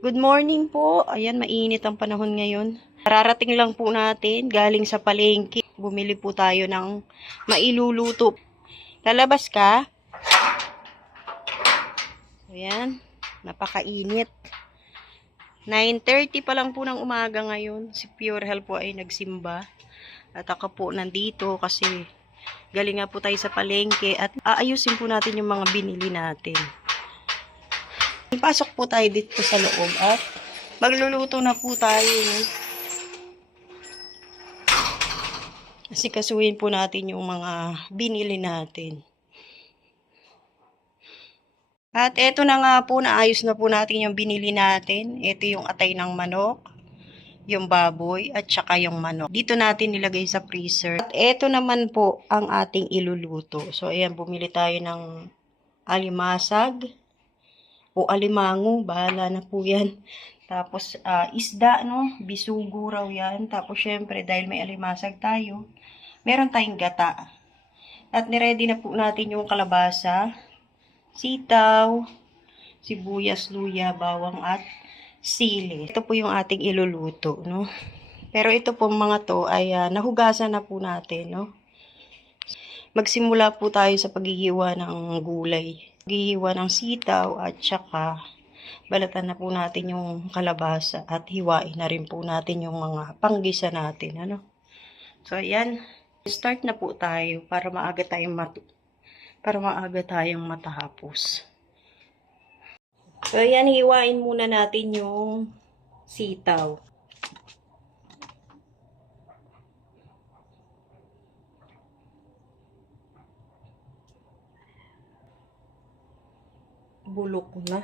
Good morning po. Ayan, mainit ang panahon ngayon. Kararating lang po natin, galing sa palengke. Bumili po tayo ng mailuluto. Lalabas ka? Ayan, napakainit. 9:30 pa lang po ng umaga ngayon. Si Pure Health po ay nagsimba. At ako po nandito kasi galing nga po tayo sa palengke at aayusin po natin yung mga binili natin. Pasok po tayo dito sa loob at magluluto na po tayo. Kasi kasuhin po natin yung mga binili natin. At eto na nga po, naayos na po natin yung binili natin. Ito yung atay ng manok, yung baboy, at saka yung manok. Dito natin nilagay sa freezer. At eto naman po ang ating iluluto. So ayan, bumili tayo ng alimasag o alimango, bahala na po yan. Tapos isda, no? Bisugo raw yan. Tapos syempre, dahil may alimasag tayo, meron tayong gata. At niready na po natin yung kalabasa, sitaw, sibuyas, luya, bawang at sili. Ito po yung ating iluluto, no? Pero ito po mga to ay nahugasan na po natin, no? Magsimula po tayo sa paghihiwa ng gulay. Paghihiwa ng sitaw at saka balatan na po natin yung kalabasa at hiwain na rin po natin yung mga panggisa natin, ano? So ayan, start na po tayo para maaga tayong matapos. So ayan, hiwain muna natin yung sitaw. Bulok na.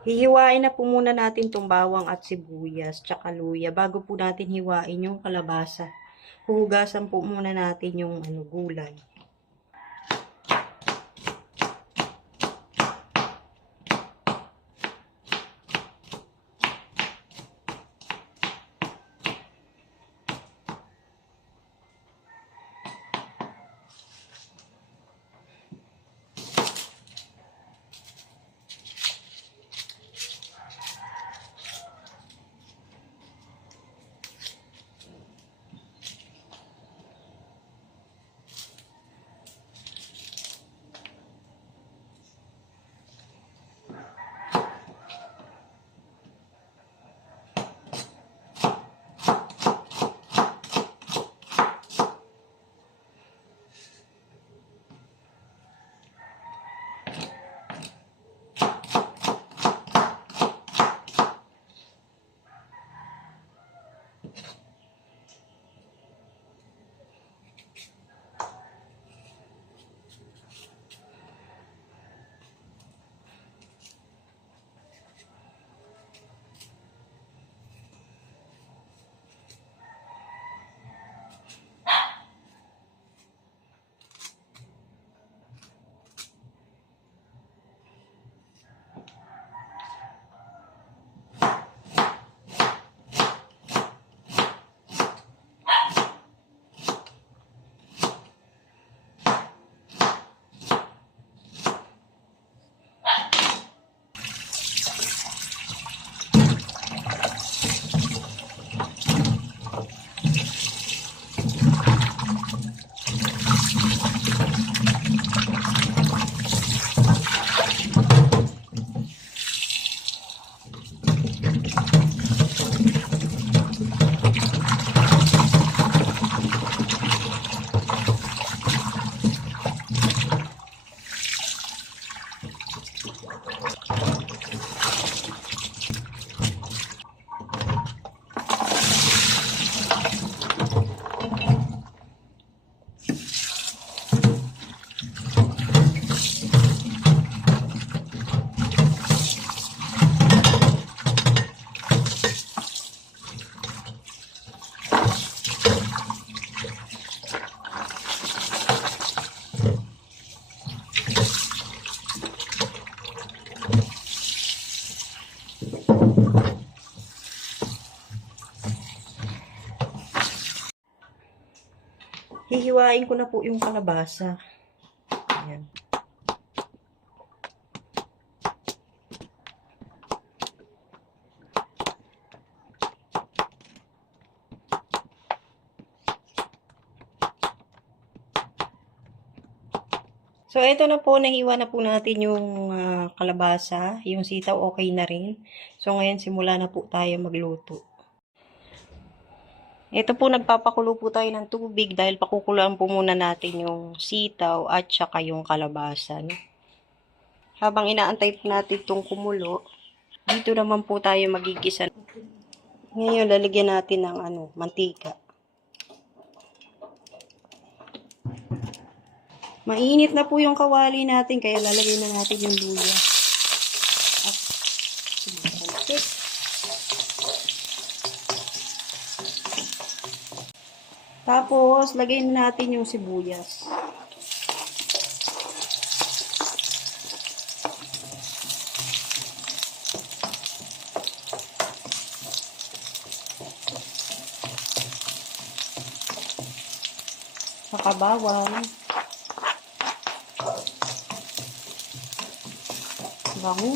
Hihiwain na po muna natin itong bawang at sibuyas, tsaka luya, bago po natin hiwain yung kalabasa. Huhugasan po muna natin yung gulay. hihiwain ko na po yung kalabasa. Ayan. So, ito na po, nahiwa na po natin yung kalabasa. Yung sitaw, okay na rin. So, ngayon, simula na po tayo magluto. Ito po, nagpapakulo po tayo ng tubig dahil pakukuluan po muna natin yung sitaw at saka yung kalabasa. No? Habang inaantay po natin itong kumulo, dito naman po tayo magigisa. Ngayon, lalagyan natin ng mantika. Mainit na po yung kawali natin, kaya lalagay na natin yung luya. At sumasaltik. Tapos, lagay na natin yung sibuyas. Saka bawang. Bango.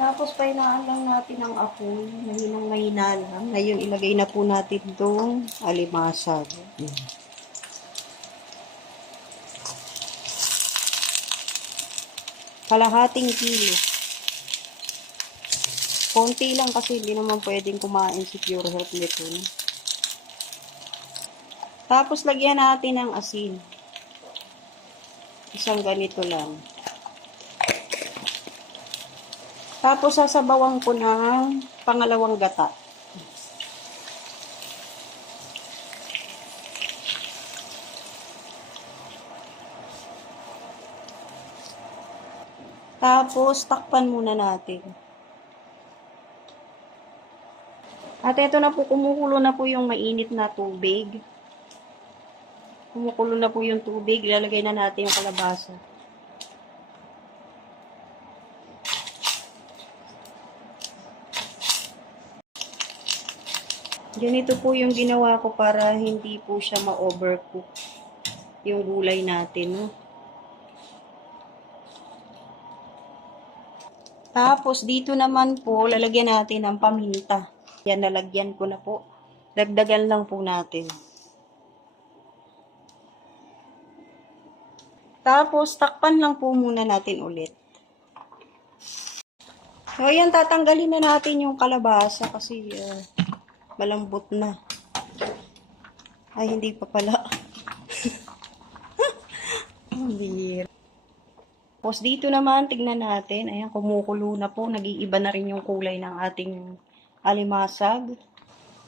Tapos, pahinaan lang natin ang apoy. Mahinang-mahina lang. Ngayon, ilagay na po natin itong alimasag. Kalahating kilo. Konti lang kasi hindi naman pwedeng kumain si Pure Health nito. Tapos, lagyan natin ng asin. Isang ganito lang. Tapos, sasabawan ko ng pangalawang gata. Tapos, takpan muna natin. At ito na po, kumukulo na po yung mainit na tubig. Kumukulo na po yung tubig. Ilalagay na natin yung kalabasa. Ganito po yung ginawa ko para hindi po siya ma-overcook yung gulay natin. No? Tapos, dito naman po, lalagyan natin ng paminta. Yan, nalagyan ko na po. Dagdagan lang po natin. Tapos, takpan lang po muna natin ulit. So, ayan, tatanggalin na natin yung kalabasa kasi malambot na. Ay, hindi pa pala. Tapos, dito naman, tignan natin. Ayan, kumukulo na po. Nag-iiba na rin yung kulay ng ating alimasag.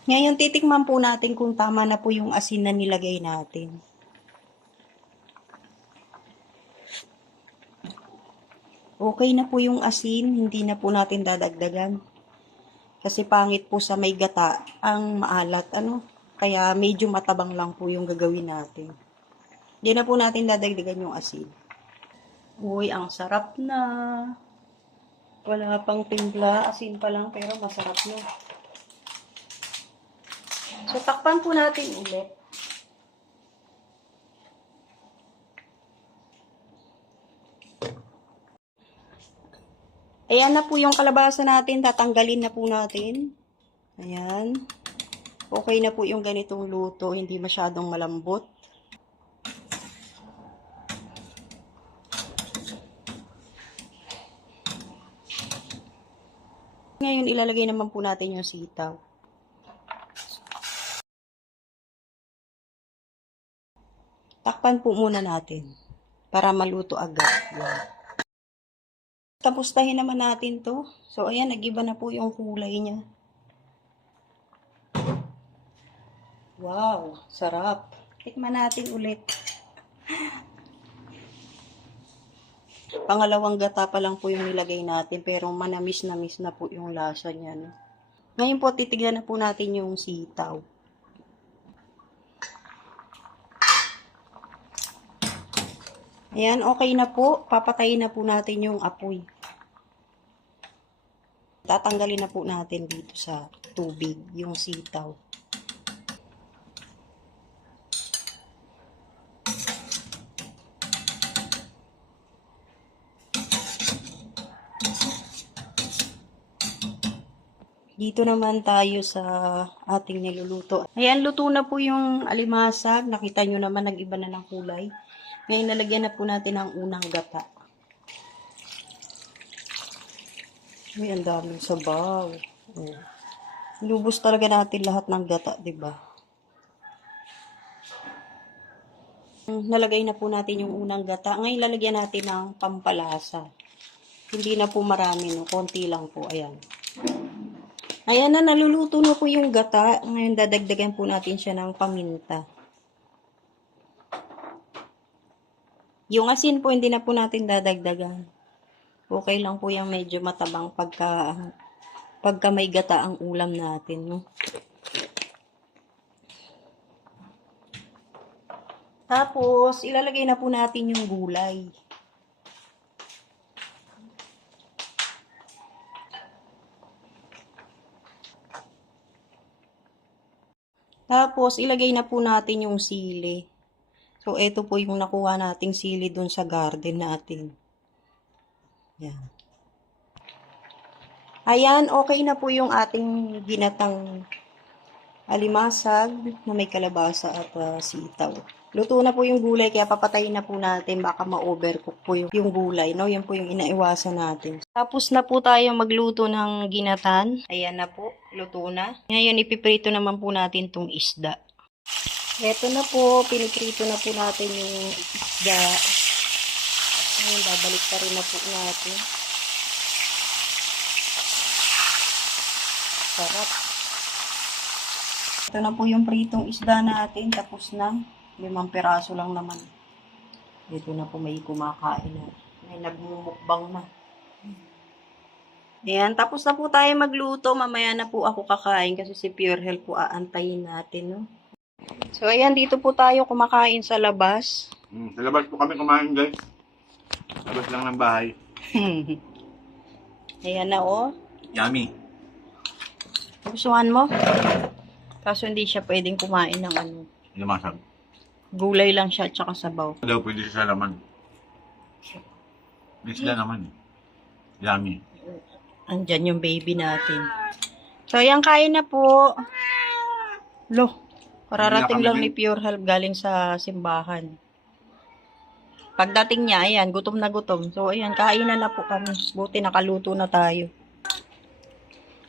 Ngayon, titikman po natin kung tama na po yung asin na nilagay natin. Okay na po yung asin, hindi na po natin dadagdagan. Kasi pangit po sa may gata ang maalat, Kaya medyo matabang lang po yung gagawin natin. Hindi na po natin dadagdagan yung asin. Uy, ang sarap na. Wala pang timpla, asin pa lang pero masarap na. So, takpan po natin ulit. Ayan na po yung kalabasa natin. Tatanggalin na po natin. Ayan. Okay na po yung ganitong luto. Hindi masyadong malambot. Ngayon, ilalagay naman po natin yung sitaw. Takpan po muna natin para maluto agad. Yan. Kamustahin naman natin to. So, ayan, nag-iba na po yung kulay niya. Wow, sarap. Tikman natin ulit. Pangalawang gata pa lang po yung nilagay natin, pero manamis-namis na po yung lasa niya. No? Ngayon po, titignan na po natin yung sitaw. Ayan, okay na po. Papatayin na po natin yung apoy. Tatanggalin na po natin dito sa tubig yung sitaw. Dito naman tayo sa ating niluluto. Ayan, luto na po yung alimasag. Nakita nyo naman, nag-iba na ng kulay. Ngayon, nalagyan na po natin ang unang gata. Ay, ang daming sabaw. Oh. Lubos talaga natin lahat ng gata, diba? Nalagay na po natin yung unang gata. Ngayon, lalagyan natin ng pampalasa. Hindi na po marami, no? Konti lang po. Ayan. Ayan na, naluluto na po yung gata. Ngayon, dadagdagan po natin siya ng paminta. Yung asin po, hindi na po natin dadagdagan. Okay lang po yung medyo matabang pagka may gata ang ulam natin. No? Tapos, ilalagay na po natin yung gulay. Tapos, ilagay na po natin yung sili. So, ito po yung nakuha nating sili dun sa garden natin. Yan. Ayan, okay na po yung ating ginatang alimasag na may kalabasa at sitaw. Luto na po yung gulay, kaya papatayin na po natin. Baka ma-overcook po yung gulay. No? Yan po yung inaiwasan natin. Tapos na po tayo magluto ng ginatan. Ayan na po, luto na. Ngayon, ipiprito naman po natin tong isda. Eto na po, piniprito na po natin yung isda. Ngayon, babalik pa rin na po natin. Sarap. Ito na po yung pritong isda natin. Tapos na. 5 piraso lang naman. Dito na po may kumakain na. May nagmumukbang na. Ayan, tapos na po tayo magluto. Mamaya na po ako kakain kasi si Pure Health po aantayin natin. No? So, ayan, dito po tayo kumakain sa labas. Sa labas po kami kumain, guys. Labas lang ng bahay. Ayan na, oh. Yummy. Gustuhan mo? Kaso hindi siya pwedeng kumain ng ano. Lumasag. Gulay lang siya at saka sabaw. Daw pwede siya sa laman. Isda naman. Yummy. Andyan yung baby natin. So, ayan, kain na po. Lo, kararating lang ni Pure Health galing sa simbahan. Pagdating niya, ayan, gutom na gutom. So, ayan, kainan na po kami. Buti nakaluto na tayo.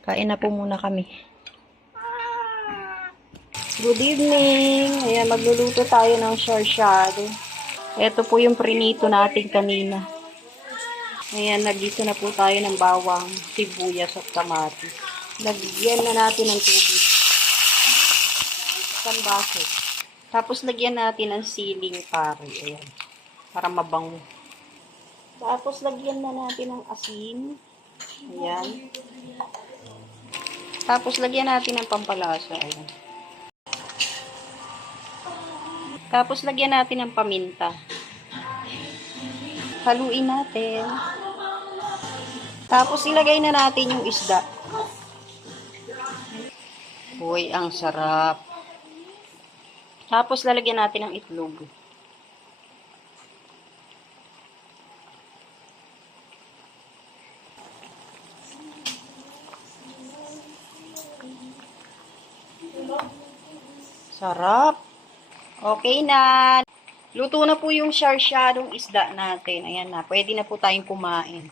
Kain na po muna kami. Good evening. Ayan, magluluto tayo ng sarsyado. Ito po yung prinito natin kanina. Ayan, nagdito na po tayo ng bawang, sibuyas at kamatis. Lagyan na natin ng tubig. Isang baso. Tapos lagyan natin ng siling pare. Ayan. Para mabango. Tapos lagyan na natin ng asin. Ayan. Tapos lagyan natin ng pampalasa. Ayan. Tapos lagyan natin ng paminta. Haluin natin. Tapos ilagay na natin yung isda. Uy, ang sarap. Tapos lalagyan natin ng itlog. Sarap. Okay na. Luto na po yung sarsyadong isda natin. Ayan na. Pwede na po tayong kumain.